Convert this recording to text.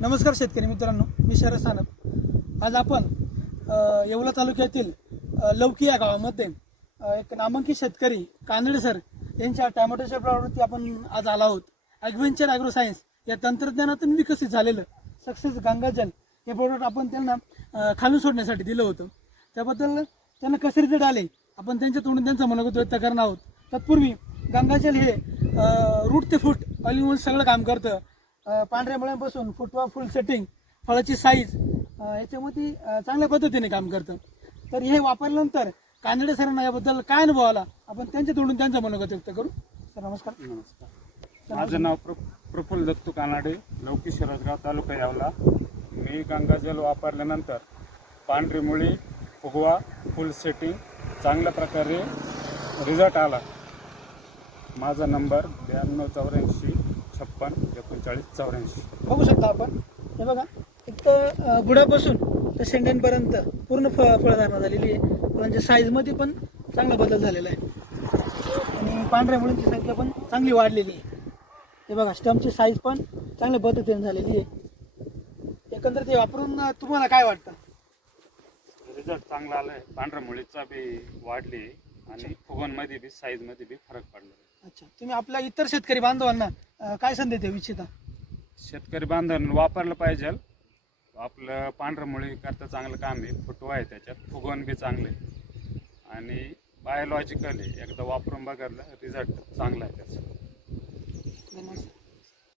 नमस्कार शेतकरी मित्रांनो, मी शरद सानप। आज आपण येवला तालुक्यातील लवकी या गावामध्ये एक नामांकित शेतकरी कानडे सर यांच्या टोमॅटोच्या प्लॉटवरती आपण आज आलो आहोत। ॲग्रोव्हेंचर ॲग्रो सायन्स या तंत्रज्ञानातून विकसित झालेलं सक्सेस गंगाजल हे प्रोडक्ट आपण त्यांना खालून सोडण्यासाठी दिलं होतं। त्याबद्दल त्यांना कसे रिझल्ट आले आपण त्यांच्या तोंडून त्यांचं मनोगत व्यक्त करणार आहोत। तत्पूर्वी गंगाजल हे रूट ते फूट ऑल इन वन सगळं काम करतं। पांढऱ्या मुळ्यांपासून फुटवा फुल सेटिंग फळाची साईज याच्यामध्ये चांगल्या पद्धतीने काम करतं। तर हे वापरल्यानंतर कानडे सरांना याबद्दल काय अनुभव आला आपण त्यांच्या तोंडून त्यांचं मनोगत व्यक्त करू। सर नमस्कार। नमस्कार, माझं नाव प्रफुल्ल दत्तू कानडे, लवकी शिरसगाव तालुका येवला। मी गंगाजल वापरल्यानंतर पांढरी मुळी फुगवा फुल सेटिंग चांगल्या प्रकारे रिझल्ट आला। माझा नंबर 9284 56 39 84। बघू शकता आपण, हे बघा एक तर बुडापासून तर शेंड्यांपर्यंत पूर्ण फळधारणा झालेली आहे। फळांच्या साईजमध्ये पण चांगला बदल झालेला आहे आणि पांढऱ्या मुळींची संख्या पण चांगली वाढलेली आहे। हे बघा स्टम्पची साईज पण चांगल्या पद्धतीने झालेली आहे। एकंदरीत हे वापरून तुम्हाला काय वाटतं? रिझल्ट चांगला आलाय, पांढऱ्या मुळीचा बी वाढली आणि फुगवणमध्ये बी साईजमध्ये बी फरक पडला। अच्छा, तुम्ही आपल्या इतर शेतकरी बांधवांना काय संदेश देऊ इच्छिता? शेतकरी बांधवांनी वापरलं पाहिजे। आपलं पांढऱ्या मुळी करता चांगलं काम आहे, फुटवा आहे त्याच्यात, फुगवण बी चांगलं आहे आणि बायोलॉजिकल आहे। एकदा वापरून बघायला रिझल्ट चांगला आहे त्याचा। धन्यवाद।